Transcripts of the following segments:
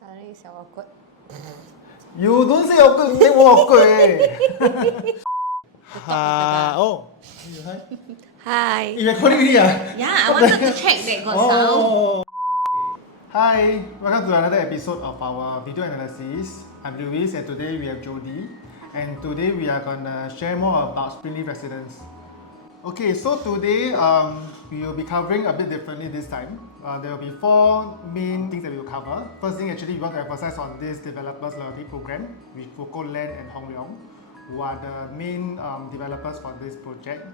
Sorry, so awkward. You don't say awkward, you make more awkward oh. Hi. Hi. You recording me Yeah, I wanted to check that got sound. Hi, welcome to another episode of our video analysis. I'm Luis and today we have Jody. And today we are gonna share more about Springleaf Residence. Okay, so today we will be covering a bit differently this time. There will be four main things that we will cover. First thing, actually, we want to emphasize on this developers loyalty program with Foco Land and Hong Leong, who are the main developers for this project.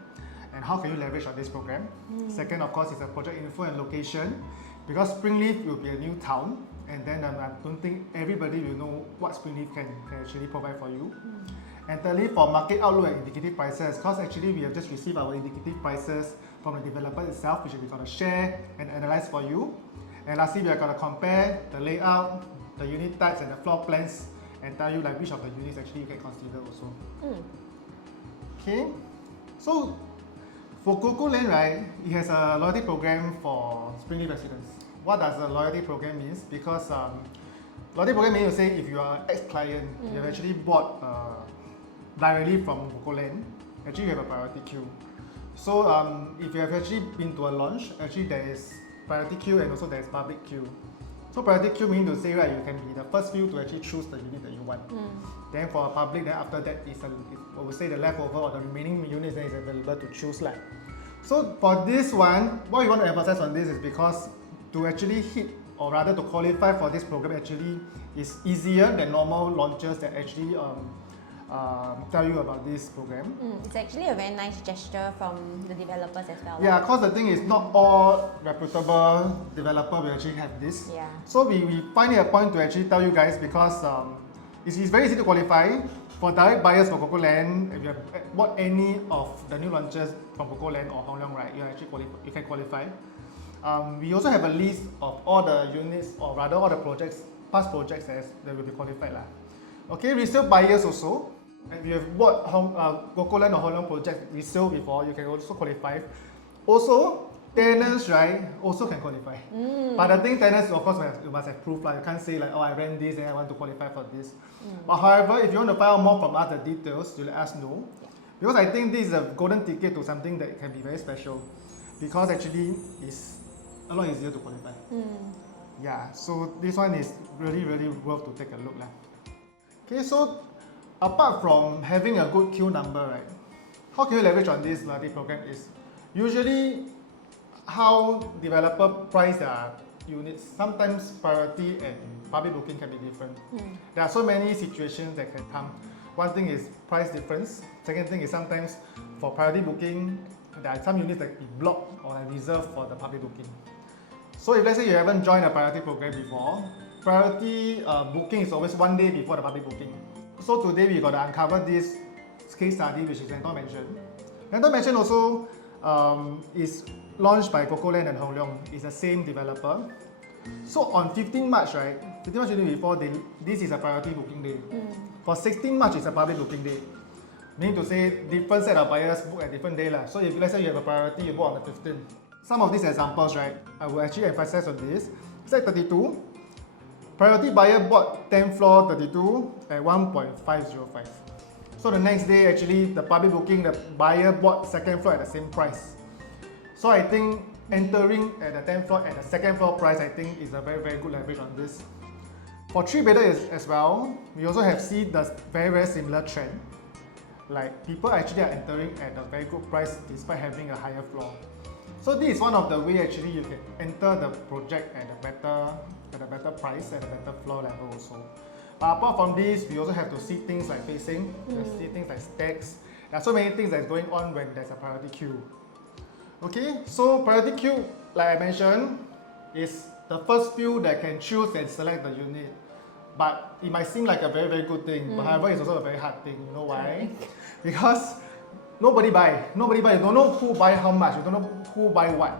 And how can you leverage on this program? Second, of course, is a project info and location. Because Springleaf will be a new town, and then I don't think everybody will know what Springleaf can actually provide for you. And thirdly, for market outlook and indicative prices, because actually we have just received our indicative prices from the developer itself, which we're going to share and analyze for you. And lastly, we are going to compare the layout, the unit types, and the floor plans, and tell you like which of the units actually you can consider also. Okay, so for Coco Land, right, it has a loyalty program for Springleaf residents. What does a loyalty program mean? Because loyalty program means to say if you are ex-client, you have actually bought directly from Coco Land, actually you have a priority queue. So if you have actually been to a launch, actually there is priority queue and also there is public queue. So priority queue means to say, right, you can be the first few to actually choose the unit that you want. Then for a public, then after that is I would say the leftover or the remaining units then is available to choose. So for this one, what we want to emphasize on this is because to actually hit or rather to qualify for this program actually is easier than normal launches that actually tell you about this program. It's actually a very nice gesture from the developers as well. Yeah, because the thing is not all reputable developer will actually have this. Yeah. So we find it a point to actually tell you guys because it's very easy to qualify. For direct buyers for Coco Land, if you have bought any of the new launches from Coco Land or Hong Leong, right, you can qualify. We also have a list of all the units or rather all the projects, past projects that will be qualified. Okay, resale buyers also. If you have bought Coco Land or Hong Leong project resale before, you can also qualify. Also, tenants, right, also can qualify. But the thing, tenants, of course, you must have proof. You can't say like, oh, I rent this and I want to qualify for this. But however, if you want to find out more from us, the details, you let us know. Because I think this is a golden ticket to something that can be very special. Because actually, it's a lot easier to qualify. Yeah, so this one is really, really worth to take a look. Okay, so apart from having a good queue number, right, how can you leverage on this loyalty program is usually how developer price their units. Sometimes priority and public booking can be different. There are so many situations that can come. One thing is price difference. Second thing is sometimes for priority booking, there are some units that be blocked or reserved for the public booking. So if let's say you haven't joined a priority program before, priority booking is always one day before the public booking. So today we got to uncover this case study which is Lentor Mansion. Lentor Mansion also is launched by Coco Land and Hong Leong. It's the same developer. So on 15 March, right, 15 March before, this is a priority booking day. For 16 March, it's a public booking day. Meaning to say, different set of buyers book at different day. So if let's say you have a priority, you book on the 15th. Some of these examples, right, I will actually emphasize on this. Set 32, priority buyer bought 10th floor 32 at 1.505. So the next day, actually, the public booking, the buyer bought second floor at the same price. So I think entering at the 10th floor at the second floor price, I think is a very, very good leverage on this. For 3-bedder as well, we also have seen the very, very similar trend. Like people actually are entering at a very good price despite having a higher floor. So this is one of the way actually you can enter the project at a better price, at a better floor level also. But apart from this, we also have to see things like facing, see things like stacks. There are so many things that's going on when there's a priority queue. Okay, so priority queue, like I mentioned, is the first few that can choose and select the unit. But it might seem like a very, very good thing, but however, it's also a very hard thing. You know why? Because nobody buy. You don't know who buy how much. You don't know who buy what.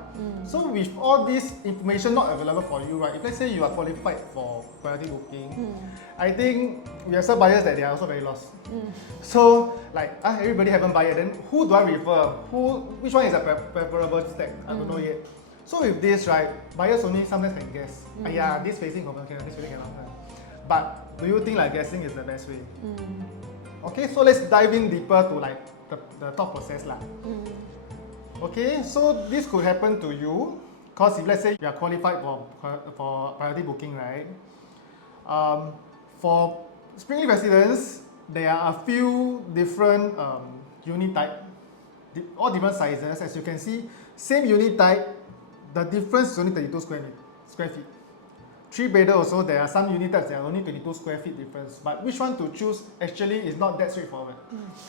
So with all this information not available for you, right? If let's say you are qualified for priority booking, I think we have some buyers that they are also very lost. So like everybody haven't buy it. Then who do I refer? Which one is a preferable stack? I don't know yet. So with this, right, buyers only sometimes can guess. Yeah, this facing confirm can, this facing cannot. But do you think like guessing is the best way? Okay, so let's dive in deeper to like the thought process lah. Okay, so this could happen to you because if let's say you are qualified for priority booking, right? For Springleaf Residence, there are a few different unit type, all different sizes. As you can see, same unit type, the difference is only 32 square feet. 3-bedder also, there are some unit types that are only 22 square feet difference. But which one to choose actually is not that straightforward.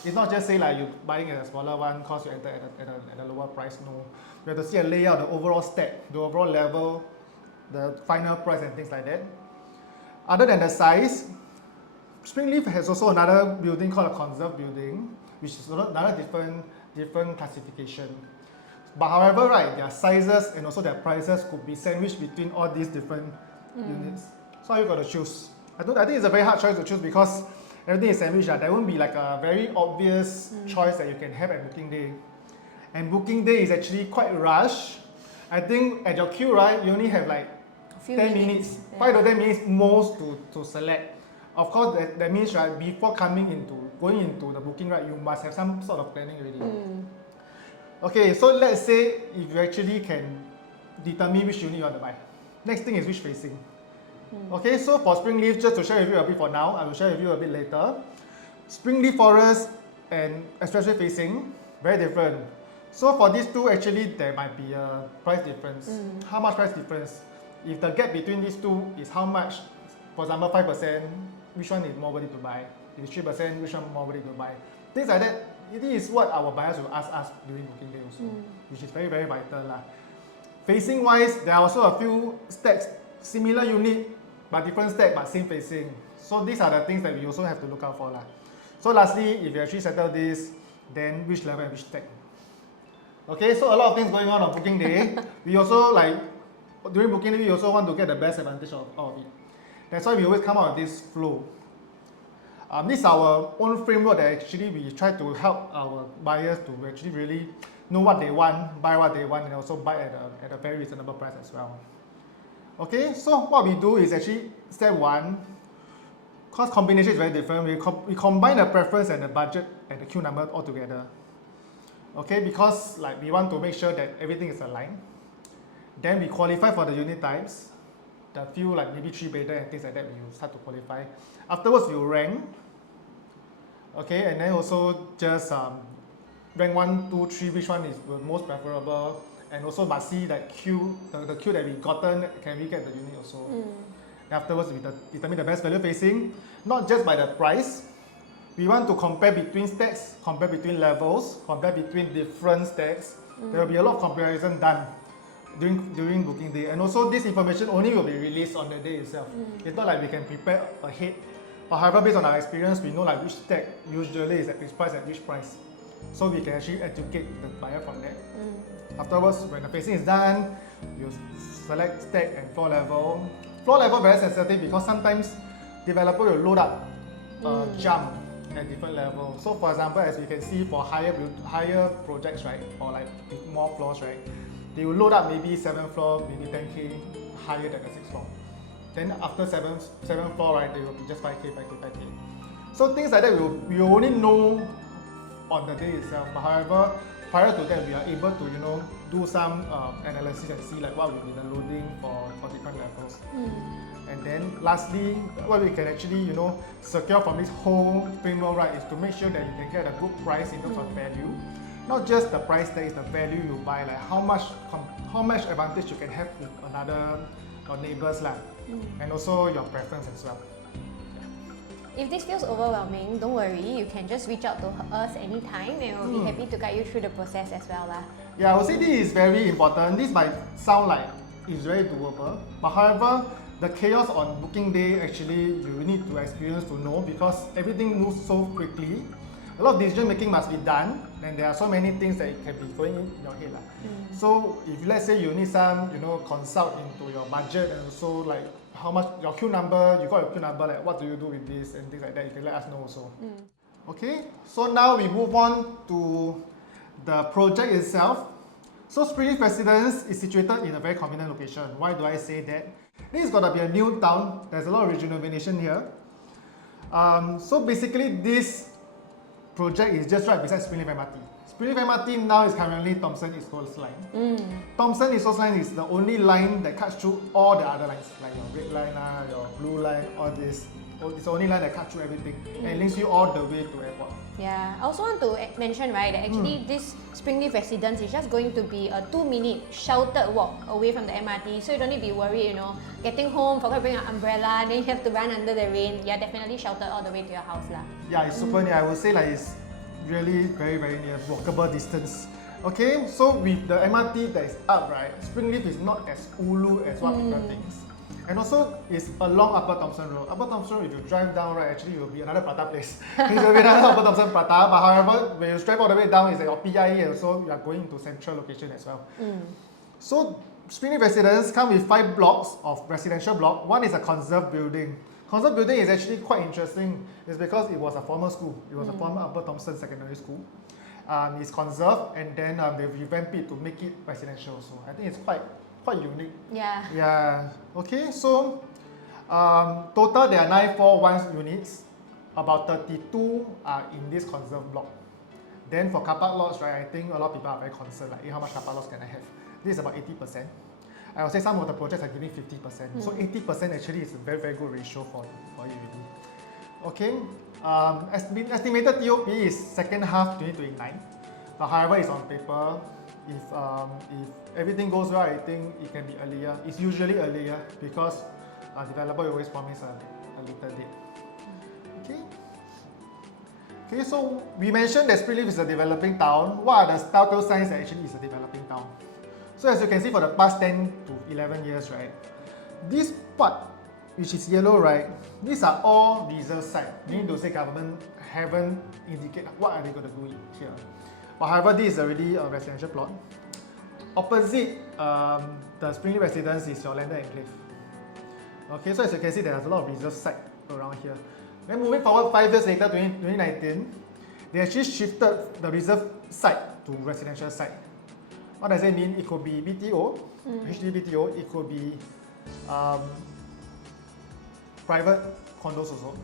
It's not just say like you're buying a smaller one because you enter at a lower price. No, you have to see a layout, the overall stack, the overall level, the final price and things like that. Other than the size, Springleaf has also another building called a conserved building, which is another different classification. But however, right, their sizes and also their prices could be sandwiched between all these different units. So you got to choose. I think it's a very hard choice to choose because everything is sandwiched. There won't be like a very obvious choice that you can have at booking day. And booking day is actually quite rushed. I think at your queue, right, you only have like 10 minutes, 5 to 10 minutes most to select. Of course, that means, right, before going into the booking, right, you must have some sort of planning already. Okay, so let's say if you actually can determine which unit you want to buy. Next thing is which facing. Okay, so for Springleaf, just to share with you a bit for now, I will share with you a bit later. Springleaf Forest and Expressway facing, very different. So for these two, actually, there might be a price difference. How much price difference? If the gap between these two is how much, for example, 5%, which one is more worthy to buy? If it's 3%, which one more worthy to buy? Things like that. It is what our buyers will ask us during booking day also, which is very, very vital lah. Facing wise, there are also a few stacks, similar unit, but different stack, but same facing. So these are the things that we also have to look out for lah. So lastly, if you actually settle this, then which level and which stack. Okay, so a lot of things going on booking day. We also during booking day, we also want to get the best advantage of all of it. That's why we always come out with this flow. This is our own framework that actually we try to help our buyers to actually really know what they want, buy what they want, and also buy at a very reasonable price as well. Okay, so what we do is actually step one, cost combination is very different. We combine the preference and the budget and the queue number all together. Okay, because like we want to make sure that everything is aligned. Then we qualify for the unit types. The few like maybe 3-bedder and things like that, we will start to qualify. Afterwards, we will rank. Okay, and then also just rank 1, 2, 3, which one is the most preferable, and also must see that queue, the queue that we gotten, can we get the unit also. Afterwards, we determine the best value facing, not just by the price. We want to compare between stacks, compare between levels, compare between different stacks. There will be a lot of comparison done during booking day, and also this information only will be released on the day itself. It's not like we can prepare ahead. But however, based on our experience, we know like which stack usually is at which price at which price. So we can actually educate the buyer from that. Afterwards, when the facing is done, you select stack and floor level. Floor level very sensitive because sometimes developer will load up a jump at different levels. So for example, as we can see for higher projects, right, or like more floors, right, they will load up maybe 7th floor, maybe 10K higher than the 6th floor. Then after 7th floor, right, they will be just 5K. So things like that we only know on the day itself. But however, prior to that, we are able to do some analysis and see like what will be the loading for different levels. And then lastly, what we can actually secure from this whole framework, right, is to make sure that you can get a good price in terms of value. Not just the price tag, is the value you buy, like how much advantage you can have with your neighbors, and also your preference as well. If this feels overwhelming, don't worry, you can just reach out to us anytime and we'll be happy to guide you through the process as well. Yeah, I would say this is very important. This might sound like it's very doable, but however, the chaos on booking day actually you need to experience to know because everything moves so quickly. A lot of decision making must be done, and there are so many things that can be going in your head. So if let's say you need some, consult into your budget and also like how much your queue number, you got your queue number, like what do you do with this and things like that, you can let us know also. Okay, so now we move on to the project itself. So Springleaf Residence is situated in a very convenient location. Why do I say that? This is gonna be a new town. There's a lot of rejuvenation here. So basically this project is just right beside Springleaf MRT. Springleaf MRT now is currently Thomson East Coast Line. Thomson East Coast Line is the only line that cuts through all the other lines, like your red line, your blue line, all this. It's the only line that cuts through everything and links you all the way to airport. Yeah, I also want to mention, right, that actually this Springleaf Residence is just going to be a 2-minute sheltered walk away from the MRT, so you don't need to be worried, you know, getting home, forgot to bring an umbrella, then you have to run under the rain. You're definitely sheltered all the way to your house lah. Yeah, it's super near. I would say like it's really very near, walkable distance. Okay, so with the MRT that is up, right, Springleaf is not as ulu as what people think. And also, it's along Upper Thomson Road. Upper Thomson Road, if you drive down, right, actually it will be another prata place. It will be another Upper Thomson prata. But however, when you drive all the way down, it's like your PIE, and so you are going into central location as well. So, Springleaf Residence comes with 5 blocks of residential block. One is a conserved building. Conserved building is actually quite interesting. It's because it was a former school. It was a former Upper Thomson Secondary School. It's conserved, and then they revamped it to make it residential. So I think it's quite unique. Yeah. Yeah. Okay, so total there are 941 units. About 32 are in this conserved block. Then for car park lots, right, I think a lot of people are very concerned, like, hey, how much car park lots can I have? This is about 80%. I would say some of the projects are giving 50%. So 80% actually is a very good ratio for you. Okay. Estimated TOP is second half 2029. But however, it's on paper. If everything goes well, I think it can be earlier. It's usually earlier because a developer always promise a later date. Okay, so we mentioned that Springleaf is a developing town. What are the telltale signs that actually is a developing town? So as you can see, for the past 10 to 11 years, right, this part, which is yellow, right, these are all reserve sites, meaning to say government haven't indicated what are they going to do here. But however, this is already a residential plot. Opposite the Springleaf Residence is your landed enclave. Okay, so as you can see, there's a lot of reserve site around here. Then moving forward 5 years later, 2019, they actually shifted the reserve site to residential site. What does it mean? It could be BTO, HDB BTO, it could be private condos also.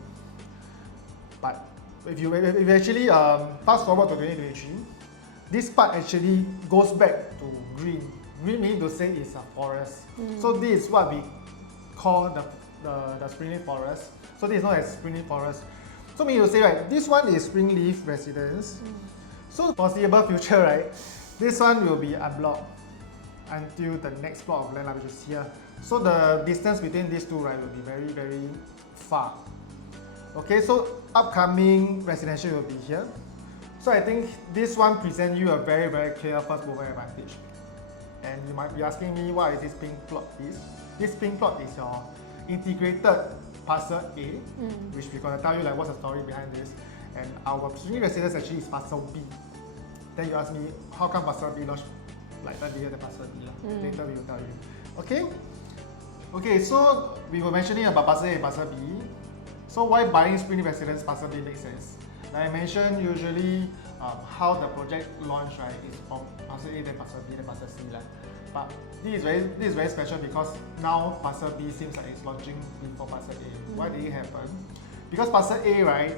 But if you actually fast forward to 2023, this part actually goes back to green. Green meaning to say it's a forest. So this is what we call the Springleaf Forest. So this is known as Springleaf Forest. So meaning to say, right, this one is Springleaf Residence. So foreseeable future, right, this one will be unblocked until the next plot of land, which is here. So the distance between these two, right, will be very far. Okay, so upcoming residential will be here. So I think this one presents you a very clear first mover advantage. And you might be asking me what is this pink plot is. This pink plot is your integrated parcel A, which we're going to tell you like what's the story behind this. And our Springleaf Residence actually is parcel B. Then you ask me, how come parcel B launched like earlier than parcel B? Later we will tell you. Okay, so we were mentioning about parcel A and parcel B. So why buying Springleaf Residence parcel B makes sense? Like I mentioned, usually how the project launch, right, is from parcel A, then parcel B, then parcel C. But this is very special because now parcel B seems like it's launching before parcel A. Why did it happen? Because parcel A, right,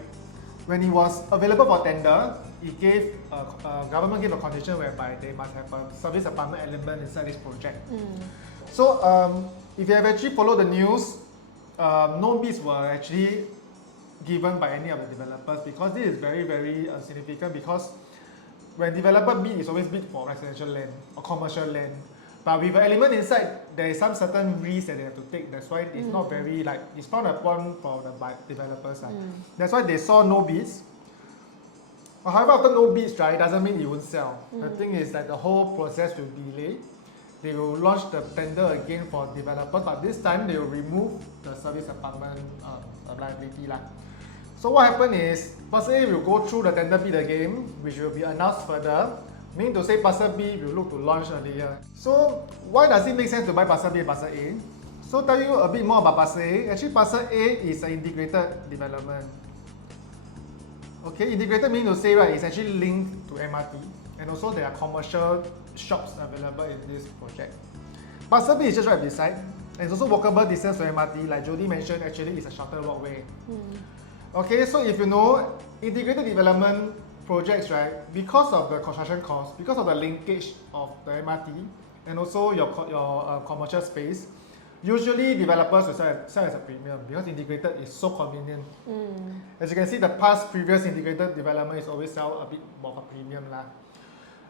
when it was available for tender, it gave government gave a condition whereby they must have a service apartment element inside this project. So if you have actually followed the news, no bids were actually given by any of the developers because this is very significant because when developer bid, it's always bid for residential land or commercial land. But with an element inside, there is some certain risk that they have to take. That's why it's not very it's frowned upon for the developers. That's why they saw no bids. However, after no bids, right, it doesn't mean it won't sell. The thing is that the whole process will delay. They will launch the tender again for developers, but this time they will remove the service apartment liability. So what happened is, Parcel A will go through the tender bid again, which will be announced further, meaning to say Parcel B will look to launch earlier. So why does it make sense to buy Parcel B and Parcel A? So tell you a bit more about Parcel A. Actually, Parcel A is an integrated development. Okay, integrated meaning to say, right, it's actually linked to MRT, and also there are commercial shops available in this project. Parcel B is just right beside. It's also walkable distance to MRT. Like Jody mentioned, actually it's a shorter walkway. Okay, so if you know integrated development projects, right, because of the construction cost, because of the linkage of the MRT, and also your commercial space, usually developers will sell as a premium because integrated is so convenient. As you can see, the previous integrated development is always sell a bit more of a premium lah.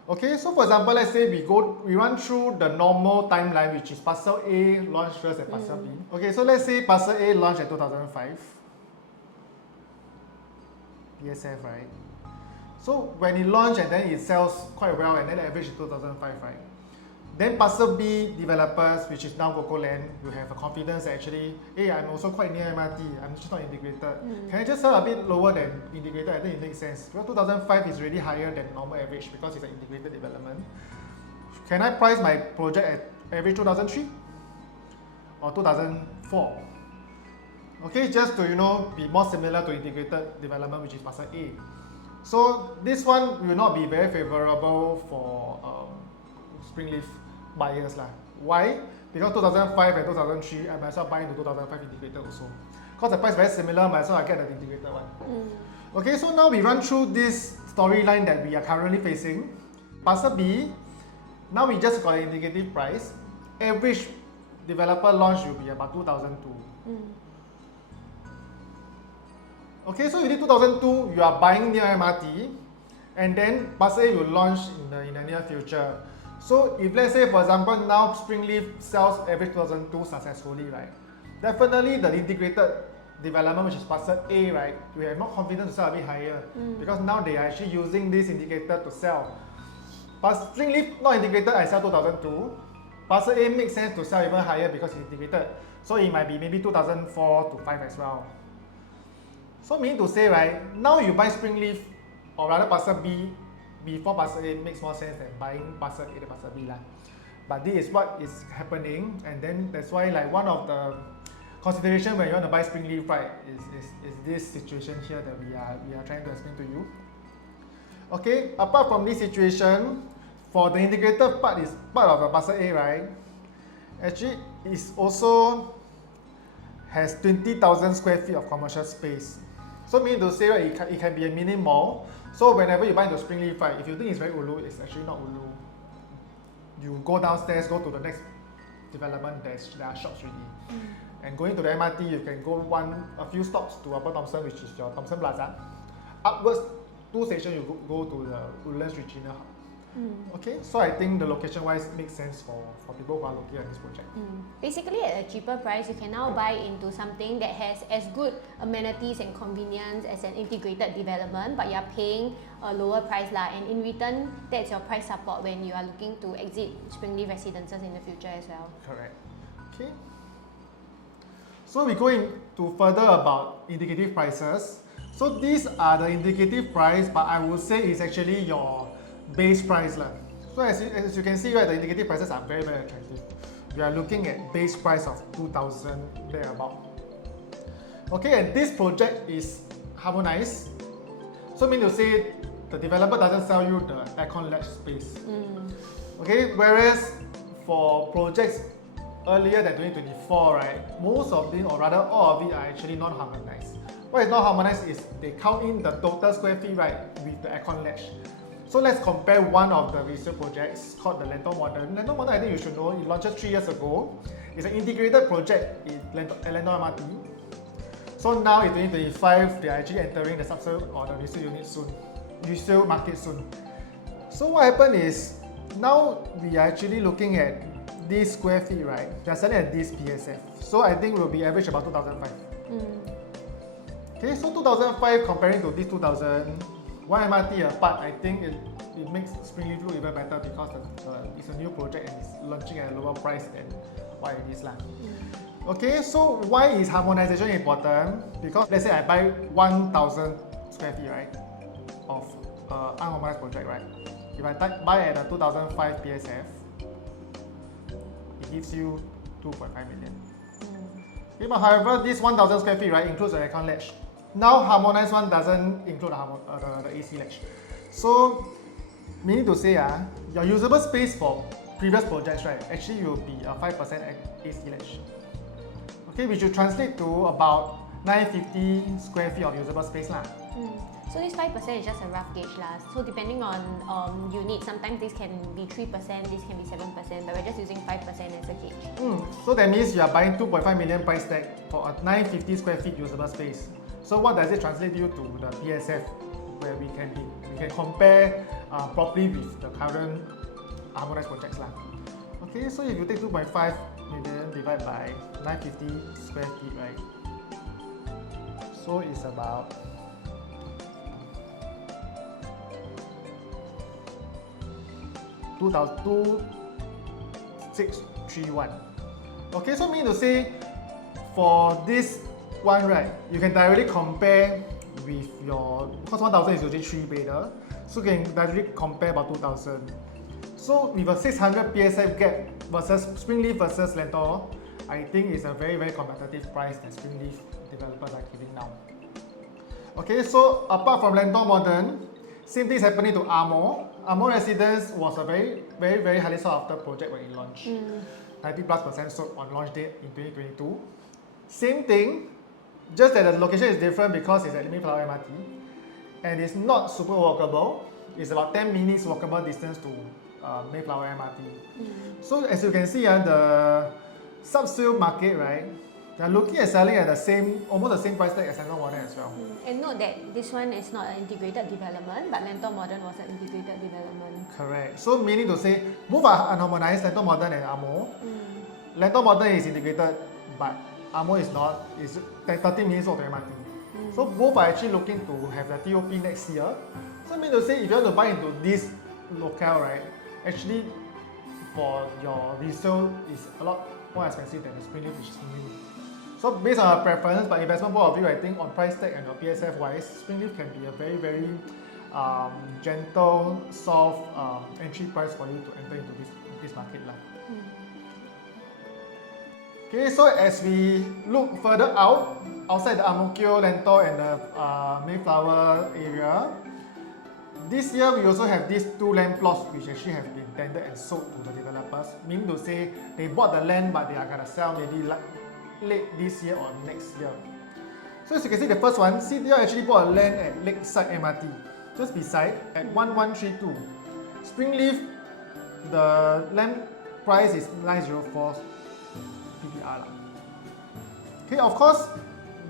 Okay, so for example, let's say we run through the normal timeline, which is parcel A launched first and parcel B. Okay, so let's say parcel A launched at 2005. PSF, right? So when it launched and then it sells quite well and then the average is 2005, right? Then parcel B developers, which is now Coco Land, will have a confidence that actually, hey, I'm also quite near MRT, I'm just not integrated. Can I just sell a bit lower than integrated? I think it makes sense. Because 2005 is really higher than normal average because it's an integrated development. Can I price my project at average 2003 or 2004? Okay, just to be more similar to integrated development, which is parcel A. So this one will not be very favorable for Springleaf buyers lah. Why? Because 2005 and 2003, I might as well buy into 2005 integrated also. Because the price is very similar, might as well I get the integrated one. Okay, so now we run through this storyline that we are currently facing. Parcel B, now we just got an indicative price. Average developer launch will be about 2002. Okay, so in 2002, you are buying near MRT, and then parcel A will launch in the near future. So if let's say, for example, now Springleaf sells average 2002 successfully, right? Definitely the integrated development, which is parcel A, right? We have more confidence to sell a bit higher because now they are actually using this indicator to sell. But Springleaf not integrated, I sell 2002. Parcel A makes sense to sell even higher because it's integrated. So it might be maybe 2004 to 5 as well. So meaning to say, right, now you buy Springleaf or rather parcel B before parcel A makes more sense than buying parcel A to parcel B lah. But this is what is happening, and then that's why like one of the consideration when you want to buy Springleaf, right, is this situation here that we are trying to explain to you. Okay, apart from this situation, for the integrated part is part of the parcel A, right? Actually, it's also has 20,000 square feet of commercial space. So meaning to say, right, it can be a mini mall. So whenever you buy into Springleaf, right, if you think it's very ulu, it's actually not ulu. You go downstairs, go to the next development, there are shops already. And going to the MRT, you can go a few stops to Upper Thomson, which is your Thomson Plaza. Upwards, 2 stations, you go to the Woodlands Regional Hub. Okay, so I think the location-wise makes sense for people who are looking at this project. Basically, at a cheaper price, you can now buy into something that has as good amenities and convenience as an integrated development, but you are paying a lower price lah. And in return, that's your price support when you are looking to exit Springleaf Residences in the future as well. Correct. Okay. So we go into further about indicative prices. So these are the indicative price, but I would say it's actually your base price lah. So as you can see, right, the indicative prices are very, very attractive. We are looking at base price of 2,000 thereabout. Okay, and this project is harmonized. So mean to say the developer doesn't sell you the aircon ledge space. Okay, whereas for projects earlier than 2024, right, most of them, or rather all of it, are actually non-harmonized. What is non-harmonized is they count in the total square feet, right, with the aircon ledge. So let's compare one of the resale projects called the Lentor Modern. Lentor Modern, I think you should know, it launched 3 years ago. It's an integrated project in Lentor MRT. So now in 2025, they are actually entering the subsale or the resale unit soon, resale market soon. So what happened is, now we are actually looking at this square feet, right? They are selling at this PSF. So I think it will be average about 2005. Okay, so 2005 comparing to this 2000, one MRT apart, I think it makes Springleaf look even better because it's a new project and it's launching at a lower price than what it is lah. Okay, so why is harmonization important? Because let's say I buy 1,000 square feet, right, of unharmonized project, right? If I buy at a 2005 PSF, it gives you 2.5 million. Okay, but however, this 1,000 square feet, right, includes the aircon ledge. Now, harmonized one doesn't include the AC ledge. So, meaning to say, your usable space for previous projects, right, actually will be a 5% AC ledge. Okay, which will translate to about 950 square feet of usable space lah. So this 5% is just a rough gauge lah. So depending on unit, sometimes this can be 3%, this can be 7%, but we're just using 5% as a gauge. So that means you are buying 2.5 million price tag for a 950 square feet usable space. So what does it translate you to the PSF, where we can compare properly with the current harmonized projects lah. Okay, so if you take 2.5 million divided by 950 square feet, right? So it's about 2,631. Okay, so meaning to say for this one, right, you can directly compare with your, because 1,000 is usually 3 bedder, so you can directly compare about 2,000. So with a 600 PSF gap versus Springleaf versus Lentor, I think it's a very, very competitive price that Springleaf developers are giving now. Okay, so apart from Lentor Modern, same thing is happening to Amor. Amor Residence was a very, very, very highly sought after project when it launched. 90+% sold on launch date in 2022. Same thing, just that the location is different because it's at Mayflower MRT and it's not super walkable. It's about 10 minutes walkable distance to Mayflower MRT. So as you can see, the subsale market, right, they're looking at selling at the same, almost the same price tag as Lentor Modern as well. And note that this one is not an integrated development, but Lentor Modern was an integrated development. Correct. So meaning to say, both are unharmonized, Lentor Modern and Amor. Lentor Modern is integrated, but Amor is not. It's 30 minutes of the MRT. So both are actually looking to have the TOP next year. So meaning to say, if you want to buy into this locale, right, actually for your resale is a lot more expensive than the Springleaf, which is new. So based on our preference, but investment point of view, I think on price tag and your PSF wise, Springleaf can be a very, very gentle, soft entry price for you to enter into this market lah. Okay, so as we look further outside the Ang Mo Kio, Lentor and the Mayflower area, this year we also have these 2 land plots which actually have been tendered and sold to the developers. Meaning to say, they bought the land but they are going to sell maybe late this year or next year. So as you can see, the first one, CDL actually bought a land at Lakeside MRT, just beside, at 1132. Springleaf, the land price is 904 PPR. Okay, of course,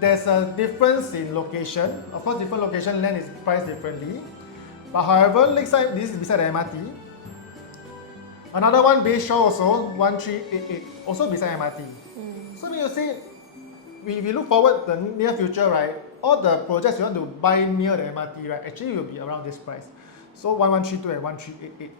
there's a difference in location. Of course, different location land is priced differently. But however, Lakeside, this is beside the MRT. Another one, Bayshore also, 1388, also beside MRT. So when you say, if you look forward the near future, right, all the projects you want to buy near the MRT, right, actually will be around this price. So 1132 and 1388.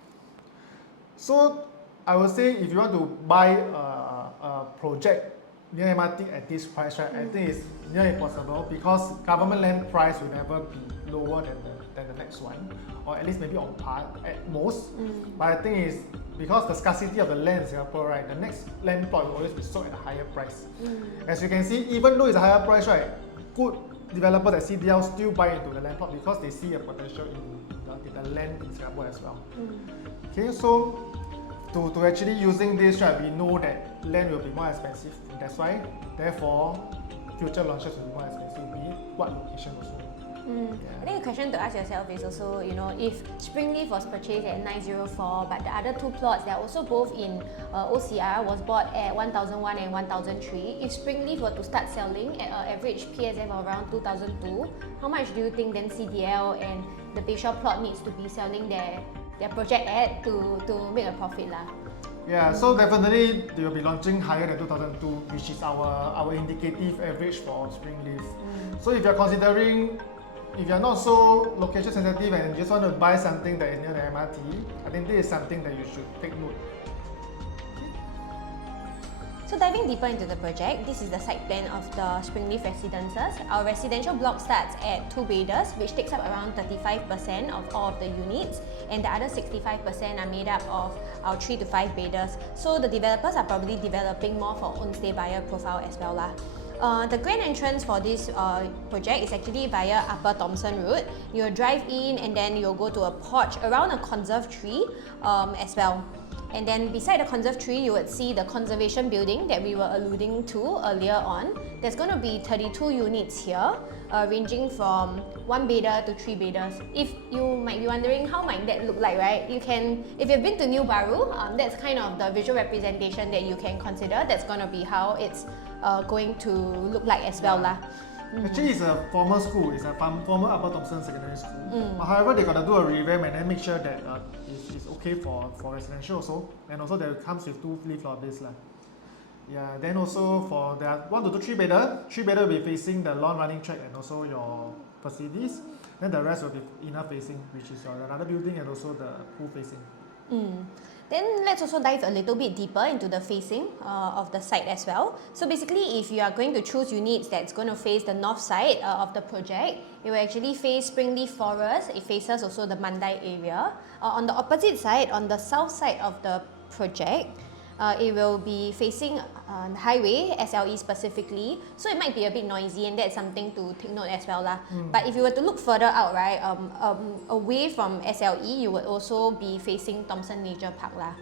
So I would say if you want to buy a project near MRT at this price, right, I think it's near impossible because government land price will never be lower than the next one, or at least maybe on par at most. But I think it's because the scarcity of the land in Singapore, right, the next land plot will always be sold at a higher price. As you can see, even though it's a higher price, right, good developers at CDL still buy into the land plot because they see a potential in the land in Singapore as well. Okay, so to actually using this, right, we know that land will be more expensive. That's why, therefore, future launches will be more expensive, be it what location also. I think a question to ask yourself is also, if Springleaf was purchased at 904, but the other 2 plots, they're also both in OCR, was bought at 1001 and 1003. If Springleaf were to start selling at an average PSF of around 2002, how much do you think then CDL and the Bayshore plot needs to be selling their project at to make a profit lah? Yeah, so definitely they will be launching higher than 2002, which is our indicative average for Springleaf. So if you're considering, if you're not so location sensitive and you just want to buy something that is near the MRT, I think this is something that you should take note. So diving deeper into the project, this is the site plan of the Springleaf Residences. Our residential block starts at 2 beders, which takes up around 35% of all of the units, and the other 65% are made up of our 3 to 5 beders. So the developers are probably developing more for own stay buyer profile as well lah. The grand entrance for this project is actually via Upper Thomson Road. You'll drive in and then you'll go to a porch around a conserved tree as well. And then beside the conserved tree, you would see the conservation building that we were alluding to earlier on. There's going to be 32 units here, ranging from 1 bedder to 3 bedders. If you might be wondering how might that look like, right? You can, if you've been to New Baru, that's kind of the visual representation that you can consider. That's going to be how it's going to look like as well lah. Actually, it's a former school. It's a former Upper Thomson Secondary School. But however, they got to do a revamp and then make sure that it's okay for residential also. And also, that comes with 2 lift lobbies lah. Yeah. Then also for the 1 to 3 bedder, 3 bedder will be facing the lawn running track and also your facilities. Then the rest will be inner facing, which is another building and also the pool facing. Then let's also dive a little bit deeper into the facing of the site as well. So basically, if you are going to choose units that's going to face the north side of the project, it will actually face Springleaf Forest. It faces also the Mandai area. On the opposite side, on the south side of the project, it will be facing highway, SLE specifically, so it might be a bit noisy and that's something to take note as well lah. But if you were to look further out, right, away from SLE, you would also be facing Thomson Nature Park lah.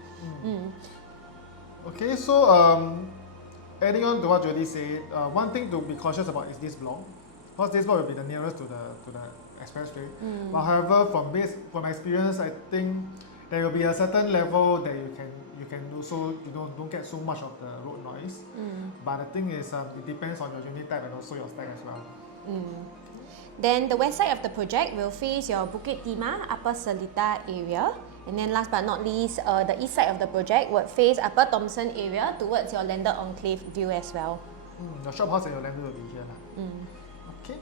Okay, so adding on to what Jody said, one thing to be cautious about is this block, because this block will be the nearest to the expressway. But however, from experience, I think there will be a certain level that you can also don't get so much of the road noise. But the thing is, it depends on your unit type and also your stack as well. Then the west side of the project will face your Bukit Timah, Upper Seletar area. And then last but not least, the east side of the project would face Upper Thomson area towards your landed enclave view as well. Your shop house and your landed will be here lah. Okay.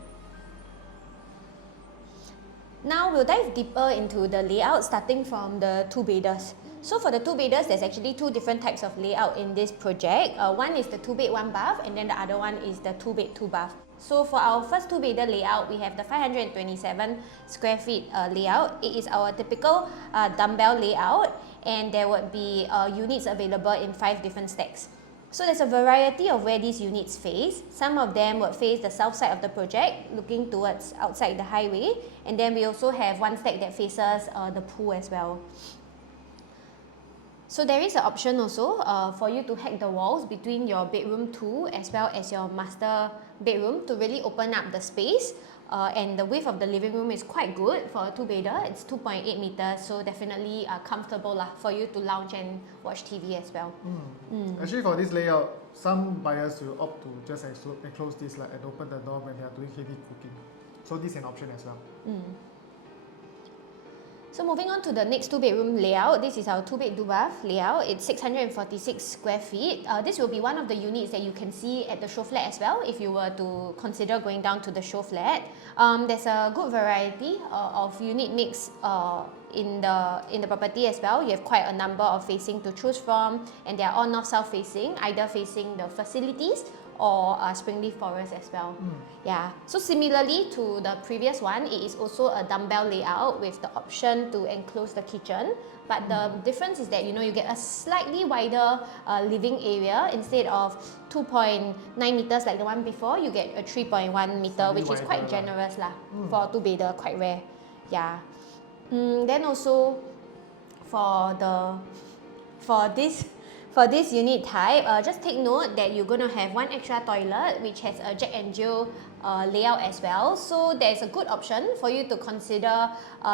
Now we'll dive deeper into the layout starting from the 2 bedders. So for the 2 bedders, there's actually 2 different types of layout in this project. One is the 2 bed 1 bath and then the other one is the 2 bed 2 bath. So for our first 2 bedder layout, we have the 527 square feet layout. It is our typical dumbbell layout and there would be units available in 5 different stacks. So there's a variety of where these units face. Some of them would face the south side of the project, looking towards outside the highway. And then we also have one stack that faces the pool as well. So there is an option also for you to hack the walls between your bedroom 2 as well as your master bedroom to really open up the space. And the width of the living room is quite good for a 2 bedder. It's 2.8 meters, so definitely comfortable lah for you to lounge and watch TV as well. Actually, for this layout, some buyers will opt to just enclose this and open the door when they are doing heavy cooking. So this is an option as well. So moving on to the next 2 bedroom layout, this is our 2 bed 2 bath layout. It's 646 square feet. This will be one of the units that you can see at the show flat as well if you were to consider going down to the show flat. There's a good variety of unit mix in the property as well. You have quite a number of facing to choose from and they are all north-south facing, either facing the facilities or Springleaf Forest as well. Yeah. So similarly to the previous one, it is also a dumbbell layout with the option to enclose the kitchen. But the difference is that you get a slightly wider living area. Instead of 2.9 meters like the one before, you get a 3.1 meter, which is quite generous lah for a 2 bedder, quite rare. Yeah. Then also for this unit type, just take note that you're going to have one extra toilet which has a Jack and Jill layout as well. So there's a good option for you to consider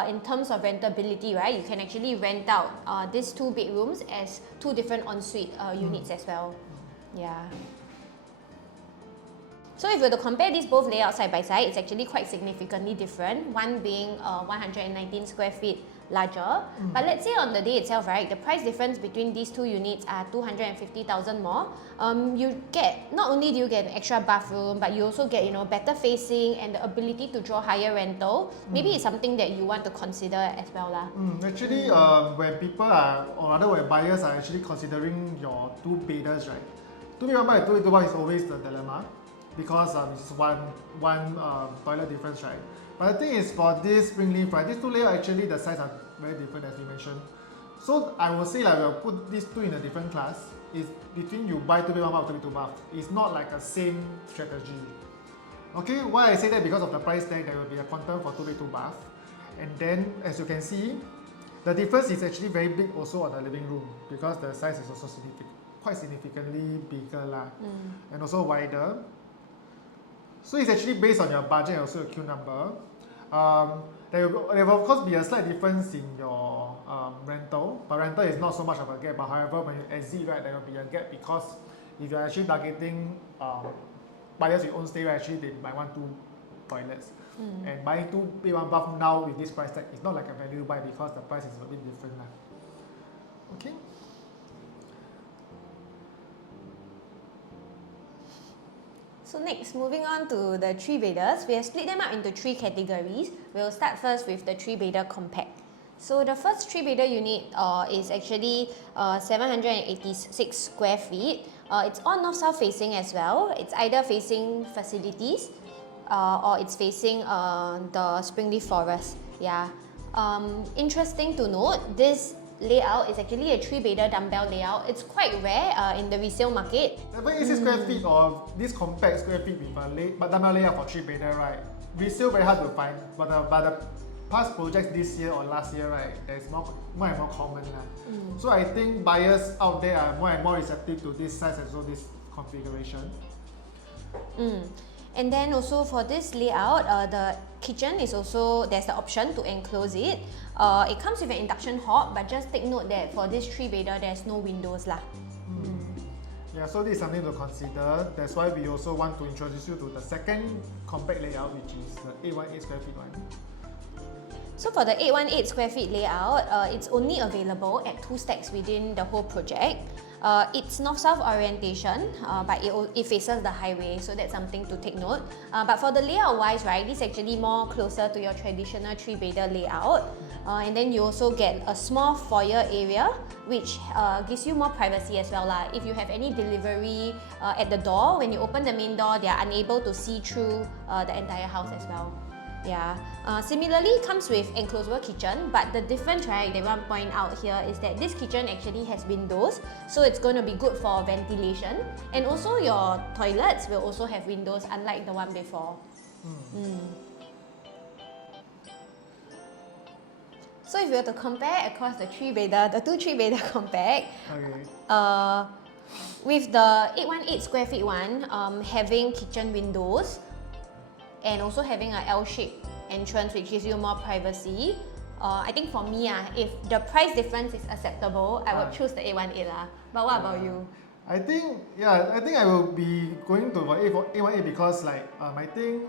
in terms of rentability, right? You can actually rent out these 2 bedrooms as 2 different ensuite units as well. Yeah. So if you were to compare these both layouts side by side, it's actually quite significantly different. One being 119 square feet larger. But let's say on the day itself, right, the price difference between these 2 units are 250,000 more. You get, not only do you get an extra bathroom, but you also get better facing and the ability to draw higher rental. Maybe it's something that you want to consider as well lah. Actually, when people are, or rather when buyers are actually considering your 2 bedders, right, 2 bedder and 2 bed 2 bath is always the dilemma. Because it's one toilet difference, right? But the thing is, for this Springleaf, right, these 2 layouts actually the size are very different as you mentioned. So I will say we'll put these 2 in a different class. is between you buy 2-bedroom or 3-2 bath. It's not like a same strategy. Okay, why I say that because of the price tag, there will be a quantum for 2-2 bath. And then as you can see, the difference is actually very big also on the living room because the size is also quite significantly bigger and also wider. So it's actually based on your budget and also your queue number. There will of course be a slight difference in your rental, but rental is not so much of a gap. But however, when you exit, right, there will be a gap because if you're actually targeting buyers with own stay, right, actually they might want 2 toilets. And buying 2-1 bath now with this price tag is not like a value buy because the price is a bit different. Okay. So next, moving on to the 3-bedders, we have split them up into 3 categories. We'll start first with the 3-bedder compact. So the first 3-bedder unit is actually 786 square feet. It's all north-south facing as well. It's either facing facilities or it's facing the Springleaf Forest. Yeah. Interesting to note, this layout is actually a 3-bedder dumbbell layout. It's quite rare in the resale market. 786 square feet or this compact square feet with a dumbbell layout for 3-bedder, right? Resale very hard to find, but the past projects this year or last year, right, there's more and more common. So I think buyers out there are more and more receptive to this size and also this configuration. And then also for this layout, the kitchen is also, there's the option to enclose it. It comes with an induction hob, but just take note that for this 3-bedder, there's no windows lah. Yeah, so this is something to consider. That's why we also want to introduce you to the second compact layout, which is the 818 square feet one. So for the 818 square feet layout, it's only available at 2 stacks within the whole project. It's north-south orientation, but it faces the highway, so that's something to take note. But for the layout-wise, right, this is actually more closer to your traditional 3-bedder layout. And then you also get a small foyer area, which gives you more privacy as well. If you have any delivery at the door, when you open the main door, they are unable to see through the entire house as well. Yeah. Similarly, it comes with enclosable kitchen, but the difference, right, they want to point out here is that this kitchen actually has windows, so it's going to be good for ventilation. And also your toilets will also have windows, unlike the one before. So if you were to compare across the 3-bedder, the 2 3-bedder compact, with the 818 square feet one, having kitchen windows, and also having an L-shaped entrance which gives you more privacy. I think for me, if the price difference is acceptable, I would choose the 818 lah. But what about you? I think I will be going to 818 because I think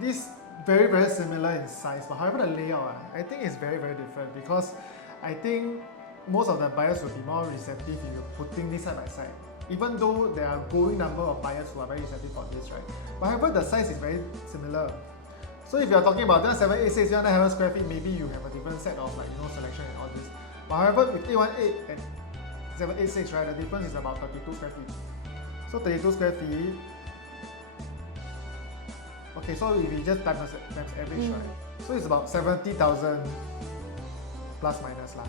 this very similar in size, but however the layout, I think it's very different because I think most of the buyers will be more receptive if you're putting this side by side. Even though there are growing number of buyers who are very receptive for this, right? But however, the size is very similar. So if you're talking about 786, 900 square feet, maybe you have a different set of selection and all this. But however, with 818 and 786, right, the difference is about 32 square feet. So 32 square feet. Okay, so if we just times average, right? So it's about 70,000 plus minus lah.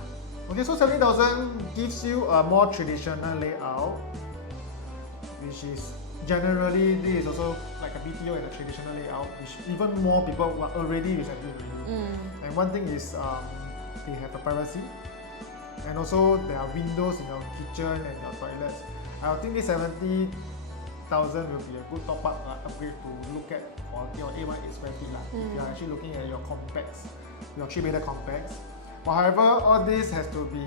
Okay, so 70,000 gives you a more traditional layout, which is generally, this is also like a BTO and a traditional layout, which even more people are already receptive to you. And one thing is they have a privacy, and also there are windows in your kitchen and your toilets. I think this 70,000 will be a good top-up upgrade to look at for your 818 square feet if you are actually looking at your compacts, your 3-bedder compacts. But however, all this has to be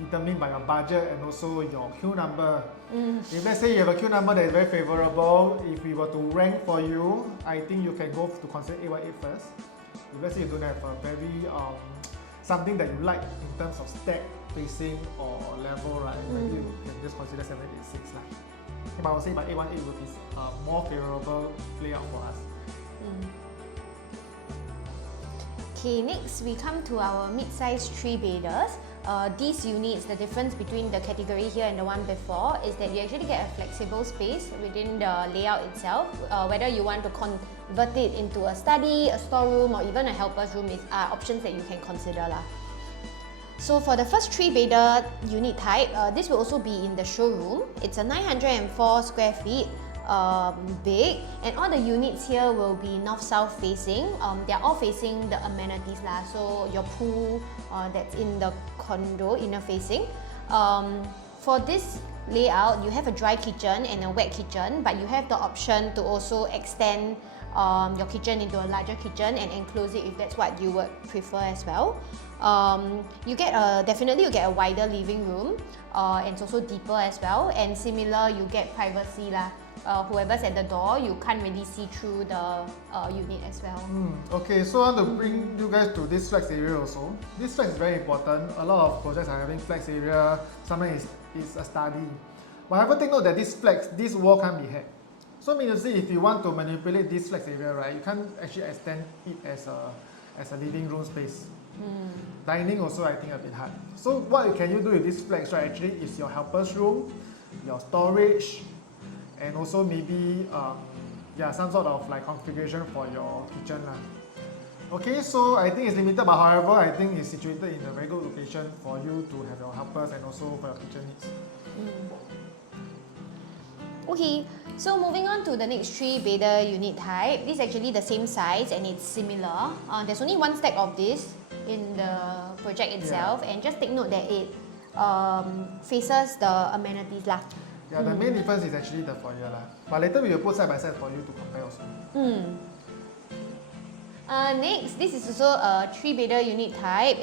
determined by your budget and also your queue number. If let's say you have a queue number that is very favorable, if we were to rank for you, I think you can go to consider 818 first. If let's say you don't have a very something that you like in terms of stack, facing or level, right? Maybe you can just consider 786 lah. But I would say by 818 will be a more favorable layout for us. Okay, next we come to our mid-size 3-bedders. These units, the difference between the category here and the one before is that you actually get a flexible space within the layout itself. Whether you want to convert it into a study, a storeroom, or even a helper's room are options that you can consider lah. So for the first 3-bedder unit type, this will also be in the showroom. It's a 904 square feet big, and all the units here will be north-south facing. They're all facing the amenities lah. So your pool that's in the condo, inner facing. For this layout, you have a dry kitchen and a wet kitchen, but you have the option to also extend your kitchen into a larger kitchen and enclose it if that's what you would prefer as well. You get definitely you get a wider living room, and it's also deeper as well. And similar, you get privacy lah. Whoever's at the door, you can't really see through the unit as well. Okay, so I want to bring you guys to this flex area also. This flex is very important. A lot of projects are having flex area. Sometimes it's a study. But however, take note that this flex, this wall can't be had. So means to say, if you want to manipulate this flex area, right, you can't actually extend it as a living room space. Dining also, I think, a bit hard. So what can you do with this flex, right? Actually, is your helper's room, your storage, and also maybe some sort of like configuration for your kitchen lah. Okay, so I think it's limited, but however, I think it's situated in a very good location for you to have your helpers and also for your kitchen needs. Okay, so moving on to the next 3-bedder unit type. This is actually the same size and it's similar. There's only one stack of this in the project itself, and just take note that it faces the amenities lah. Yeah, the main difference is actually the foyer lah. But later we will put side by side for you to compare also. Next, this is also a 3-bedder unit type.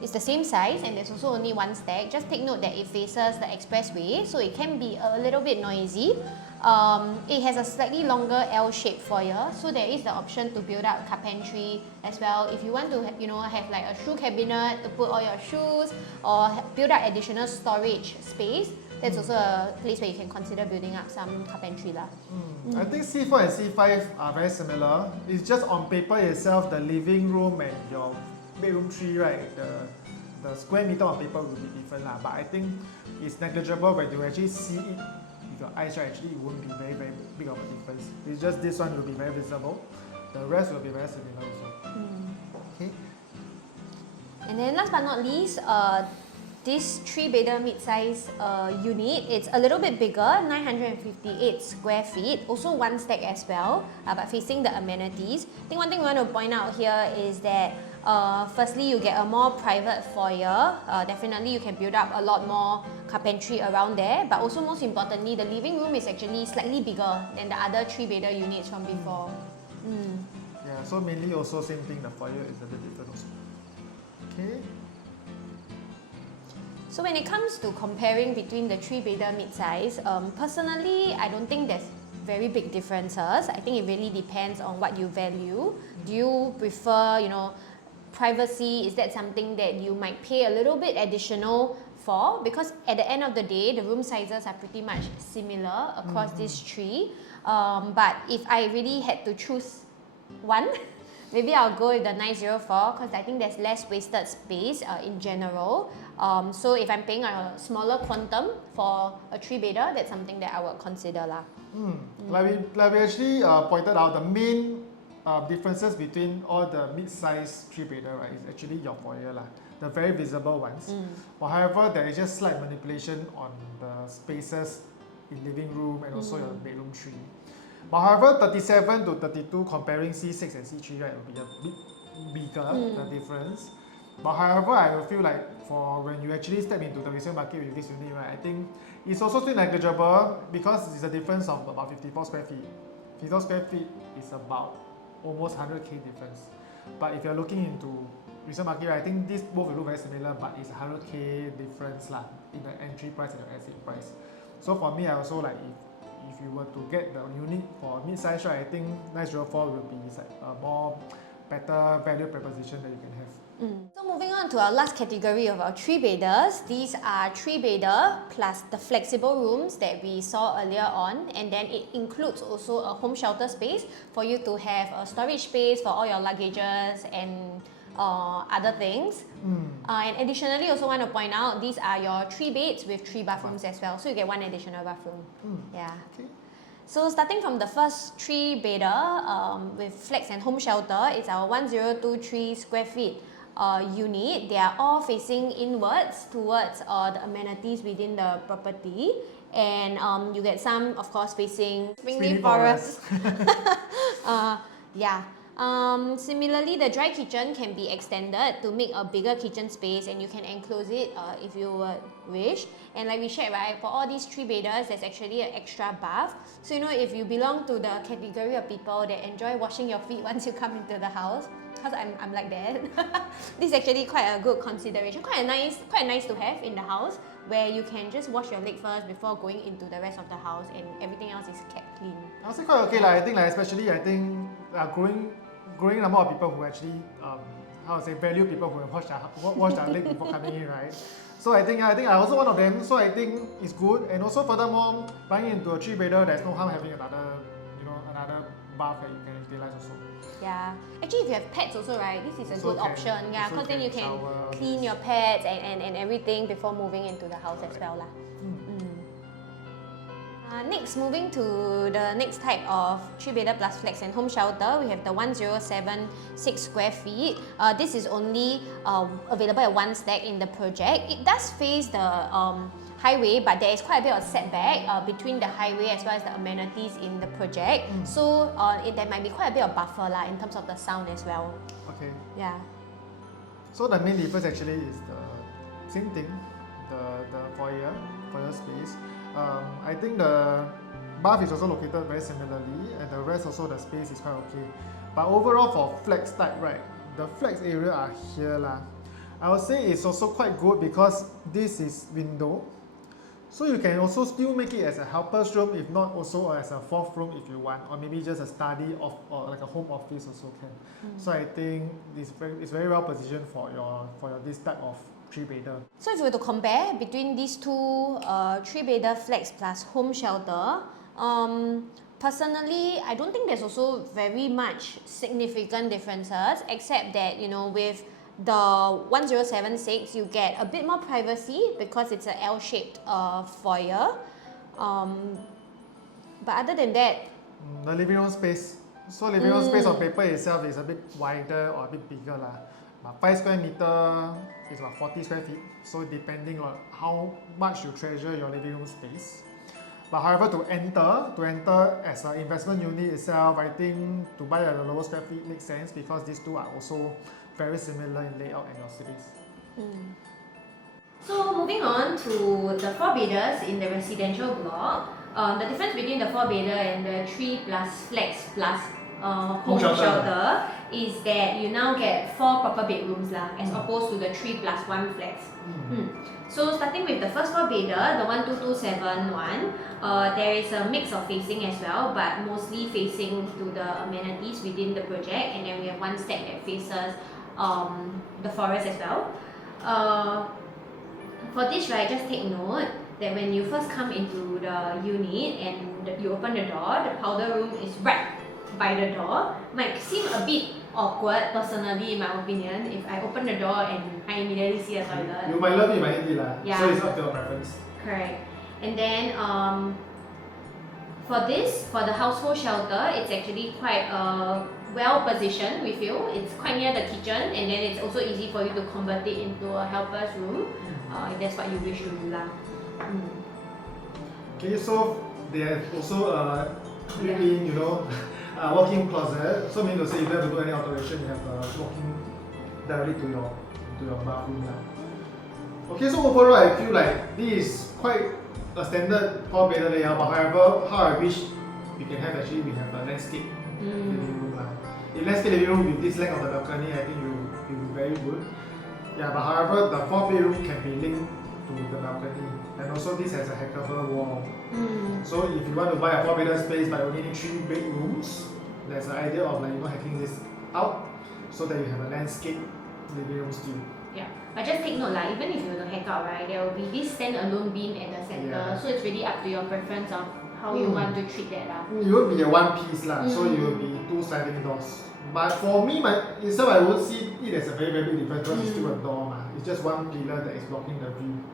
It's the same size and there's also only one stack. Just take note that it faces the expressway, so it can be a little bit noisy. It has a slightly longer L-shaped foyer, so there is the option to build up carpentry as well. If you want to, have like a shoe cabinet to put all your shoes, or build up additional storage space, that's also a place where you can consider building up some carpentry lah. I think C4 and C5 are very similar. It's just on paper itself, the living room and your bedroom tree, right? The square meter on paper will be different lah. But I think it's negligible when you actually see it with your eyes, right? Actually, it won't be very, very big of a difference. It's just this one will be very visible. The rest will be very similar also. Okay. And then last but not least, this 3-bedder mid-size unit, it's a little bit bigger, 958 square feet, also one stack as well, but facing the amenities. I think one thing we want to point out here is that firstly, you get a more private foyer. Definitely, you can build up a lot more carpentry around there, but also most importantly, the living room is actually slightly bigger than the other 3-bedder units from before. Yeah, so mainly also same thing, the foyer is a bit different also. Okay. So when it comes to comparing between the 3-bedder mid-size, personally, I don't think there's very big differences. I think it really depends on what you value. Do you prefer, privacy? Is that something that you might pay a little bit additional for? Because at the end of the day, the room sizes are pretty much similar across these three. But if I really had to choose one, maybe I'll go with the 904 because I think there's less wasted space in general. So if I'm paying a smaller quantum for a 3-bedder, that's something that I would consider lah. Like we actually pointed out, the main differences between all the mid-size 3-bedder, right, is actually your foyer lah, the very visible ones. But however, there is just slight manipulation on the spaces in living room and also your bedroom tree. But however, 37 to 32 comparing C6 and C3, right, will be a bit bigger, the difference. But however, I will feel like for when you actually step into the resale market with this unit, right, I think it's also still negligible because it's a difference of about 54 square feet. 54 square feet is about almost 100k difference. But if you're looking into resale market, right, I think these both will look very similar, but it's 100k difference lah in the entry price and the exit price. So for me, I also like if you were to get the unit for mid-size, right, I think 904 will be like a more better value proposition that you can have. So moving on to our last category of our 3-bedders, these are 3-bedder plus the flexible rooms that we saw earlier on, and then it includes also a home shelter space for you to have a storage space for all your luggages and other things. And additionally, also want to point out, these are your 3 beds with 3 bathrooms as well, so you get 1 additional bathroom. Yeah. Okay. So starting from the first 3-bedder with flex and home shelter, it's our 1023 square feet unit, they are all facing inwards towards the amenities within the property. And you get some, of course, facing Springleaf Forest. Yeah. Similarly, the dry kitchen can be extended to make a bigger kitchen space, and you can enclose it if you would wish. And like we shared, right, for all these 3-beders, there's actually an extra bath. So if you belong to the category of people that enjoy washing your feet once you come into the house, because I'm like that, this is actually quite a good consideration, quite nice to have in the house, where you can just wash your leg first before going into the rest of the house, and everything else is kept clean. I also quite okay. I think especially growing number of people who actually value people who wash their leg before coming in, right? So I think I also one of them. So I think it's good, and also furthermore, buying into a 3-bedder, there's no harm having another bath that you can utilize also. Yeah, actually if you have pets also, right, this is a good option. Yeah, because then you can shower, clean your pets and everything before moving into the house as well lah. Next, moving to the next type of 3-bedder plus flex and home shelter, we have the 1076 square feet. This is only available at one stack in the project. It does face the highway, but there is quite a bit of setback between the highway as well as the amenities in the project. So there might be quite a bit of buffer in terms of the sound as well. Okay. Yeah. So the main difference actually is the same thing, the foyer space. I think the bath is also located very similarly, and the rest also the space is quite okay. But overall for flex type, right, the flex area are here lah. I would say it's also quite good because this is window. So you can also still make it as a helper's room, if not also as a 4th room if you want, or maybe just a study or like a home office also can. So I think it's very well positioned for your this type of 3-bedder. So if you were to compare between these two 3-bedder flex plus home shelter, personally, I don't think there's also very much significant differences, except that with the 1076, you get a bit more privacy because it's an L-shaped foyer. But other than that, the living room space. So living room space on paper itself is a bit wider or a bit bigger lah. But 5 square meter is about 40 square feet. So depending on how much you treasure your living room space. But however, to enter as an investment unit itself, I think to buy at the lower square feet makes sense because these two are also very similar in layout and your space. So moving on to the 4-bedders in the residential block, the difference between the 4-bedder and the 3 plus flex plus home shelter is that you now get 4 proper bedrooms as opposed to the 3 plus 1 flex. So starting with the first 4-bedder, the 12271 one, there is a mix of facing as well, but mostly facing to the amenities within the project, and then we have one stack that faces the forest as well. For this, right, just take note that when you first come into the unit and you open the door, the powder room is right by the door. Might seem a bit awkward, personally, in my opinion, if I open the door and I immediately see a toilet. You might love it, you might hate it lah. Yeah. So it's up to your preference. Correct. And then for the household shelter, it's actually quite well positioned, we feel. It's quite near the kitchen, and then it's also easy for you to convert it into a helper's room, if that's what you wish to do lah. Okay, so they have also built-in, walk-in closet. So meaning to say, you don't have to do any alteration, you have walk-in directly to your bathroom now. Okay, so overall I feel like this is quite a standard 4-bedder layout, but however, how I wish we can have we have a landscape living room lah. In landscape living room with this length of the balcony, I think it will be very good. Yeah, but however, the 4th bedroom can be linked to the balcony, and also this has a hackable wall. So if you want to buy a 4-bedder space but only need 3 bedrooms, there's an idea of hacking this out so that you have a landscape living room still. Yeah, but just take note even if you were to hack out, right, there will be this standalone beam at the center, so it's really up to your preference of how you want to treat that lah. It won't be a one piece lah, so it will be 2 sliding doors. But for me, itself, I won't see it as a very, very big difference because it's still a door. It's just one pillar that is blocking the view.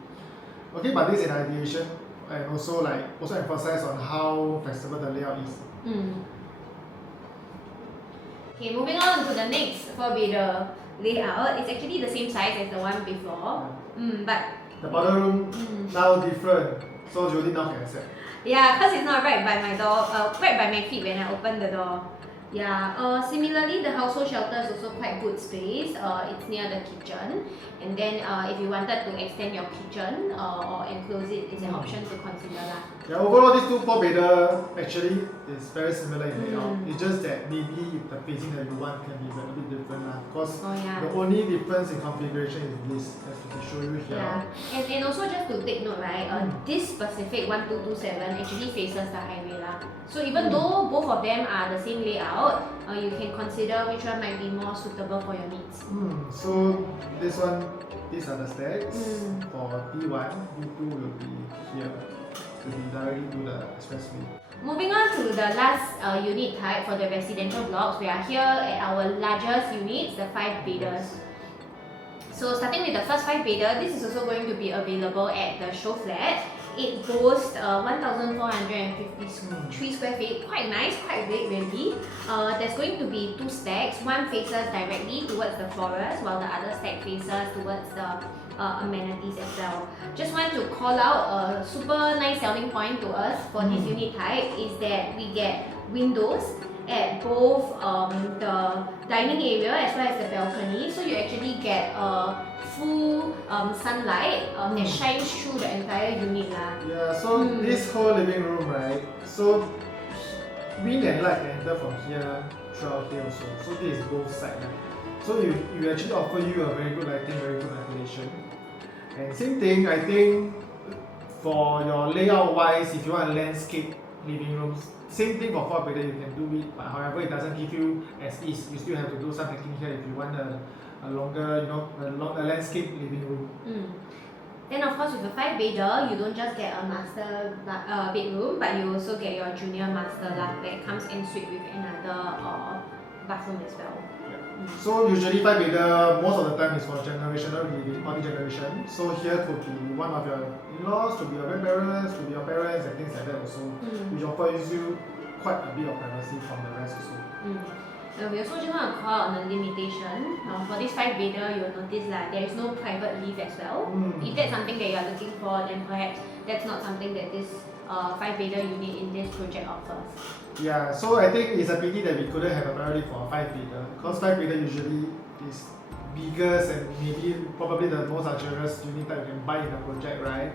Okay, but this is an ideation, and also emphasize on how flexible the layout is. Okay, moving on to the next 4-bedder layout. It's actually the same size as the one before. But The powder room now different, so Jodie now can accept. yeah, because it's not right by my door, right by my feet when I open the door. Yeah, similarly, the household shelter is also quite good space. It's near the kitchen. And then if you wanted to extend your kitchen or enclose it, it's an option to consider that. Yeah, overall these two 4-bedder actually is very similar in layout. It's just that maybe the facing that you want can be a bit different because the only difference in configuration is this, as we can show you here. Yeah, and also just to take note, right, this specific 1227 actually faces the highway lah. So even though both of them are the same layout, you can consider which one might be more suitable for your needs. So this one, these are the stairs. For B1, B2 will be here. Will be directly to the expressway. Moving on to the last unit type for the residential blocks, we are here at our largest units, the 5-bedders. So starting with the first 5-bedder, this is also going to be available at the show flat. It boasts 1,453 square feet, quite nice, quite big really. There's going to be 2 stacks, one faces directly towards the forest while the other stack faces towards the amenities as well. Just want to call out a super nice selling point to us for this unit type is that we get windows at both the dining area as well as the balcony, so you actually get full sunlight that shines through the entire unit lah. Yeah, so this whole living room, right? So wind and light can enter from here throughout here also. So this is both sides. Right? So you actually offer you a very good lighting, very good ventilation. And same thing, I think for your layout wise, if you want a landscape living rooms, same thing for 4-bedder, you can do it, but however it doesn't give you as is. You still have to do some thinking here if you want a longer, a landscape living room. Then of course with a 5-bedder, you don't just get a master bedroom, but you also get your junior master lah, where it comes en suite with another bathroom as well. So usually 5-bedder, most of the time is for generational living, multi-generation. So here could be one of your in-laws, could be your grandparents, could be your parents and things like that also, which offers you quite a bit of privacy from the rest also. We also just want to call out on the limitation. For this 5-bedder, you'll notice that there is no private lift as well. If that's something that you are looking for, then perhaps that's not something that this 5-bedder unit in this project offers. Yeah, so I think it's a pity that we couldn't have a priority for a 5-bedder because 5-bedder usually is biggest and maybe probably the most luxurious unit that you can buy in a project, right?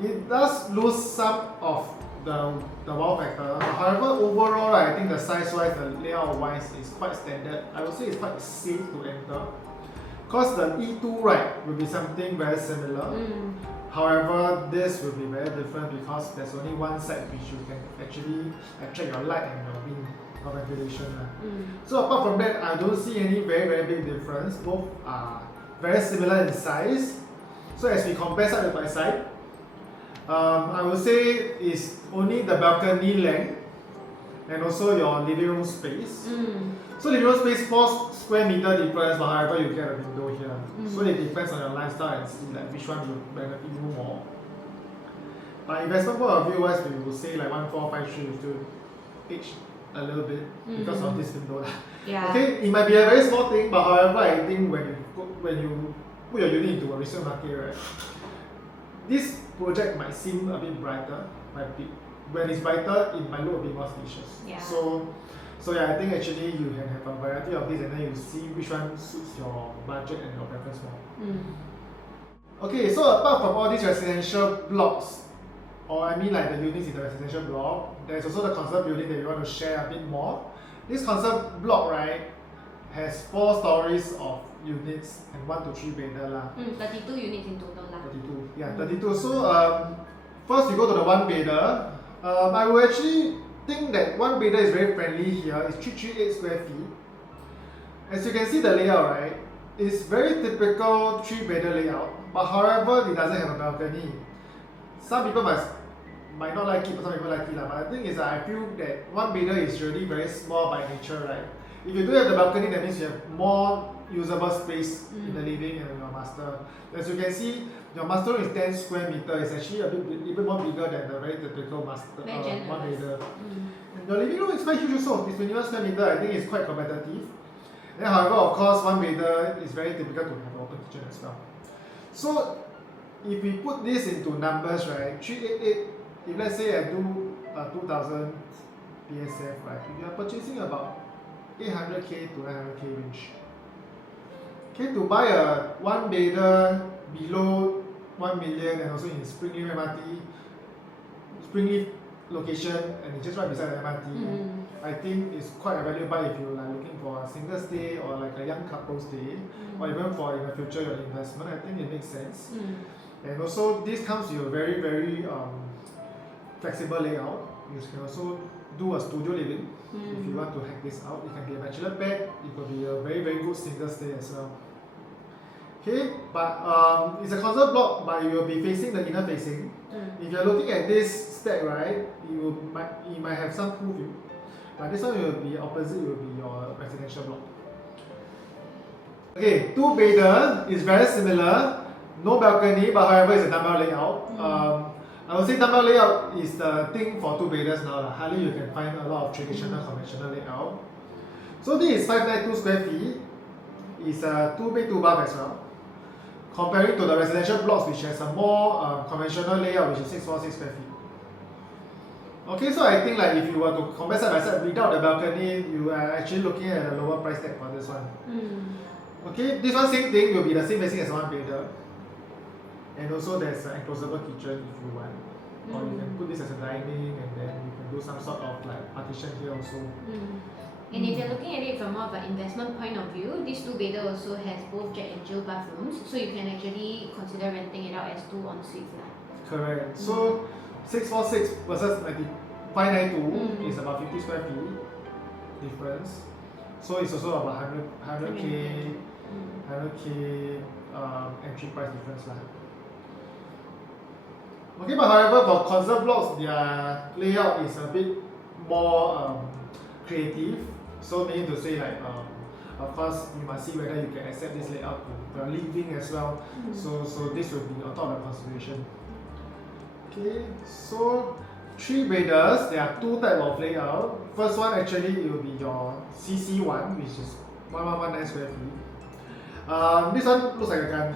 It does lose some of the wow factor. However, overall, I think the size-wise, the layout-wise is quite standard. I would say it's quite safe to enter. Because the E2, right, will be something very similar. However, this will be very different because there's only one side which you can actually attract your light and your wind or ventilation. So apart from that, I don't see any very big difference. Both are very similar in size. So as we compare side by side, I would say it's only the balcony length and also your living room space. So living room space 4 square meter difference, but however you get a window here. So it depends on your lifestyle and see like which one will benefit you more. But investment point of view wise, we will say like 1453 will still age a little bit because of this window. Okay, it might be a very small thing, but however I think when you put your unit into a resale market, right, this project might seem a bit brighter, when it's brighter, it might look a bit more spacious. So yeah, I think actually you can have a variety of these and then you see which one suits your budget and your preference more. Okay, so apart from all these residential blocks, or I mean like the units in the residential block, there's also the conserved building that we want to share a bit more. This conserved block, right, has 4 stories of units and 1 to 3-bedder lah. 32 units in total lah. 32, yeah, 32. So first we go to the 1-bedder. I will actually think that 1-bedder is very friendly here. It's 338 square feet. As you can see the layout, right, it's very typical 3-bedder layout, but however it doesn't have a balcony. Some people might not like it, but some people like it. But the thing is that I feel that 1-bedder is really very small by nature, right? If you do have the balcony, that means you have more usable space in the living and your master. As you can see, your master room is 10 square meter. It's actually a bit more bigger than the very typical master 1-bedder. And your living room is quite huge also. It's 21 square meter. I think it's quite competitive. Then, however, of course, one bedder is very typical to have an open kitchen as well. So, if we put this into numbers, right, 388. If let's say I do 2,000 PSF, right, you are purchasing about 800k to 900k range. Okay, to buy a one bedder below 1 million and also in Springleaf MRT, Springleaf location, and it's just right beside the MRT. I think it's quite a value buy if you're like looking for a single stay or like a young couple stay, or even for in the future your investment. I think it makes sense. And also this comes with a very flexible layout. You can also do a studio living if you want to hack this out. It can be a bachelor bed. It could be a very good single stay as well. Okay, but it's a conserved block, but you will be facing the inner facing. If you're looking at this stack, right, you might have some pool view, but this one will be opposite. Will be your residential block. Okay, two bedder is very similar. No balcony, but however, it's a dumbbell layout. I would say dumbbell layout is the thing for two bedders now. Hardly you can find a lot of traditional conventional layout. So this is 592 square feet. It's a 2 bed 2 bath as well. Comparing to the residential blocks, which has a more conventional layout, which is 646 square feet. Okay, so I think like if you were to compare side by side without the balcony, you are actually looking at a lower price tag for this one. Okay, this one same thing will be the same facing as one bedder. And also there's an enclosable kitchen if you want. Or you can put this as a dining and then you can do some sort of like partition here also. And if you're looking at it from more of an investment point of view, this two bedder also has both Jack and Jill bathrooms, so you can actually consider renting it out as 2 en-suites. Correct. So 646 versus 592 is about 50 square feet difference. So it's also about 100k entry price difference. Okay, but however for conserved blocks, their layout is a bit more creative. So meaning to say like of course you must see whether you can accept this layout to the living as well. So this will be on top of the consideration. Okay, so 3 bedders, there are 2 types of layout. First one actually it will be your CC1, which is 1119 square feet. This one looks like a gun.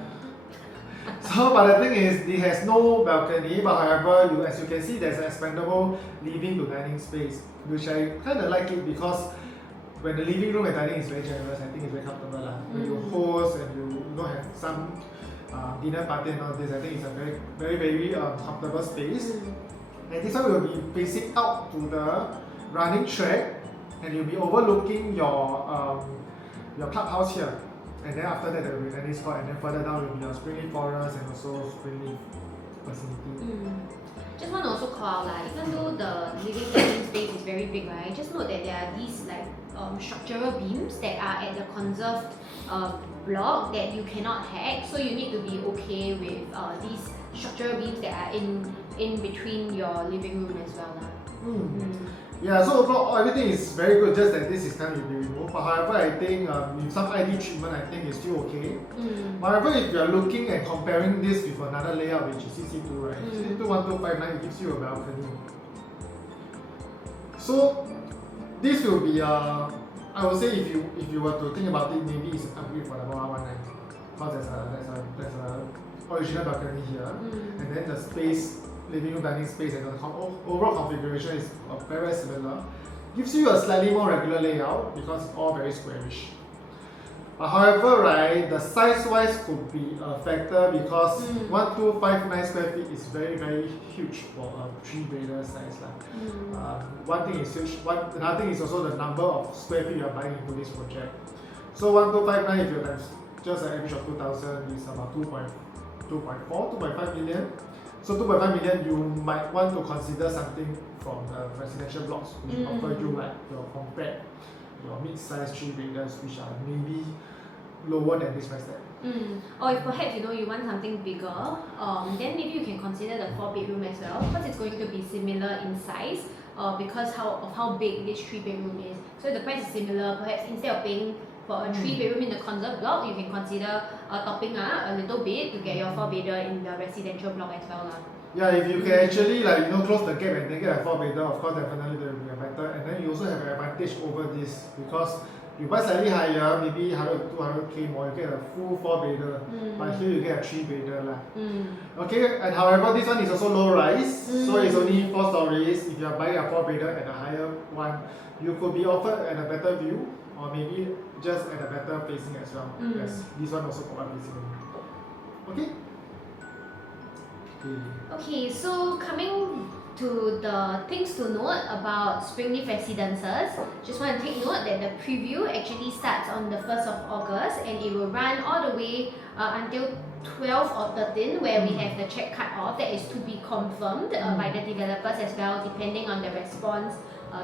So, but the thing is, it has no balcony, but however, as you can see, there's an expandable living to dining space, which I kind of like it because when the living room and dining is very generous, I think it's very comfortable. When you host and you have some dinner party and all this, I think it's a very comfortable space. And this one will be facing out to the running track, and you'll be overlooking your clubhouse here. And then after that there will be a tennis court, and then further down will be your Springleaf Forest and also Springleaf facility. Just want to also call out, even though the living dining space is very big, right? Just note that there are these like structural beams that are at the conserved block that you cannot hack. So you need to be okay with these structural beams that are in between your living room as well. Yeah, so overall everything is very good, just that this is kind of be removed. But however, I think with some ID treatment, I think it's still okay. However, if you are looking and comparing this with another layout, which is CC2, right? CC2 1259, it gives you a balcony. So this will be I would say if you were to think about it, maybe it's an upgrade for the 1119, because there's a original balcony here, and then the space. Living room, dining space, and the overall configuration is very similar. Gives you a slightly more regular layout because it's all very squarish. But however, right, the size-wise could be a factor because 1259 square feet is very huge for a 3-bedder size. One thing is huge. Another thing is also the number of square feet you are buying into this project. So 1259, if you have just an average of 2,000, is about 2.5 million. So 2.5 million, you might want to consider something from the residential blocks which offer you like your compact, your mid-sized 3-bedders, which are maybe lower than this price tag. Or if perhaps you want something bigger, then maybe you can consider the 4-bedroom as well, because it's going to be similar in size because of how big this 3-bedroom is. So if the price is similar, perhaps instead of paying for a 3-bedroom in the conserved block, you can consider topping up a little bit to get your 4-bedder in the residential block as well. Yeah, if you can actually close the gap and then get a 4-bedder, of course definitely there will be a better, and then you also have an advantage over this because you buy slightly higher, maybe 100 200k more, you get a full 4-bedder, but here you get a 3-bedder lah. Okay, and however this one is also low rise, so it's only 4 stories. If you are buying a 4-bedder at a higher one, you could be offered at a better view, or maybe just at a better facing as well. Yes, this one also got one facing. Okay. Okay, so coming to the things to note about Springleaf Residences, just want to take note that the preview actually starts on the 1st of August and it will run all the way until 12 or 13 where we have the check cut off. That is to be confirmed by the developers as well, depending on the response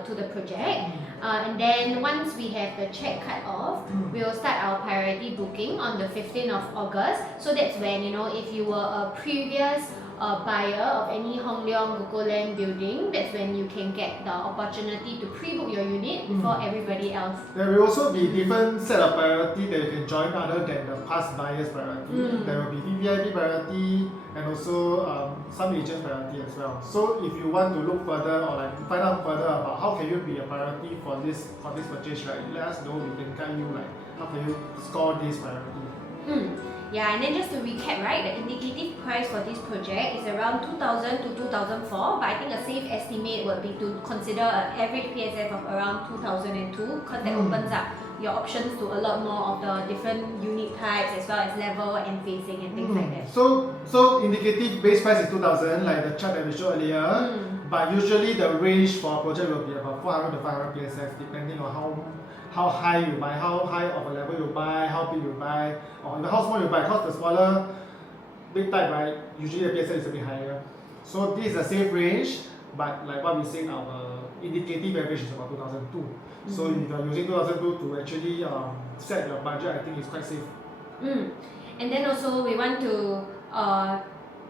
to the project. And then once we have the check cut off, we will start our priority booking on the 15th of August. So that's when, if you were a previous buyer of any Hong Leong Local Land building, that's when you can get the opportunity to pre-book your unit before everybody else. There will also be different set of priority that you can join other than the past buyers priority. There will be VVIP priority and also some agent priority as well. So if you want to look further or find out further about how can you be a priority for this purchase, right, let us know. We can guide you how can you score this priority. Yeah, and then just to recap, right, the indicative price for this project is around 2,000 to 2,004, but I think a safe estimate would be to consider an average PSF of around 2,002 because that opens up your options to a lot more of the different unit types as well as level and facing and things like that. So indicative base price is 2,000 like the chart that we showed earlier, but usually the range for a project will be about 400 to 500 PSF depending on how high you buy, how high of a level you buy, how big you buy, or how small you buy. Because the smaller big type, right, usually the PSF is a bit higher. So this is a safe range, but like what we said, our indicative average is about 2002. So if you are using 2002 to actually set your budget, I think it's quite safe. And then also we want to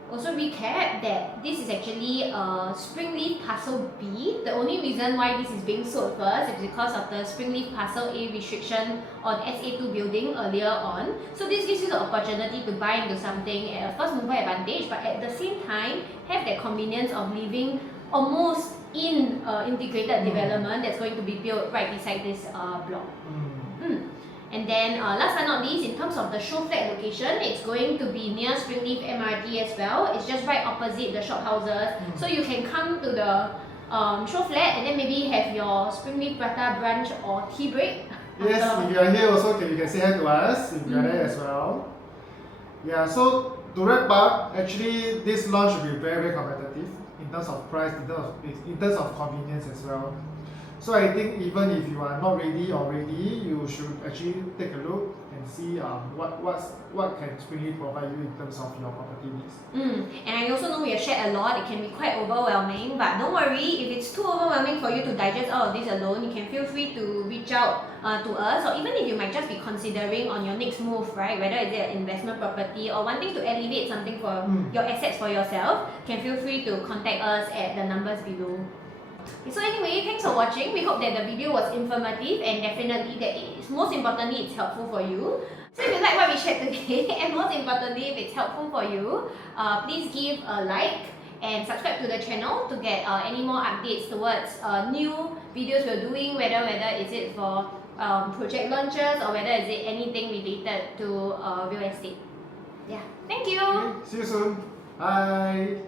also recap that this is actually Springleaf Parcel B. The only reason why this is being sold first is because of the Springleaf Parcel A restriction on SA2 building earlier on. So this gives you the opportunity to buy into something at a first mover advantage, but at the same time have that convenience of living almost in integrated development that's going to be built right beside this block. And then last but not least, in terms of the show flat location, it's going to be near Springleaf MRT as well. It's just right opposite the shophouses. So you can come to the show flat and then maybe have your Springleaf Prata brunch or tea break. Yes, if you are here also, you can say hi to us if you are there as well. Yeah, so to wrap up, actually this launch will be very, very competitive in terms of price, in terms of convenience as well. So I think even if you are not ready already, you should actually take a look and see what can Springleaf provide you in terms of your property needs. And I also know we have shared a lot. It can be quite overwhelming, but don't worry, if it's too overwhelming for you to digest all of this alone, you can feel free to reach out to us, or even if you might just be considering on your next move, right, whether it's an investment property or wanting to elevate something for your assets for yourself, can feel free to contact us at the numbers below. So anyway, thanks for watching. We hope that the video was informative and definitely that most importantly it's helpful for you. So if you like what we shared today and most importantly if it's helpful for you, please give a like and subscribe to the channel to get any more updates towards new videos we're doing, whether is it for project launches or whether is it anything related to real estate. Yeah, thank you! Okay, see you soon. Bye!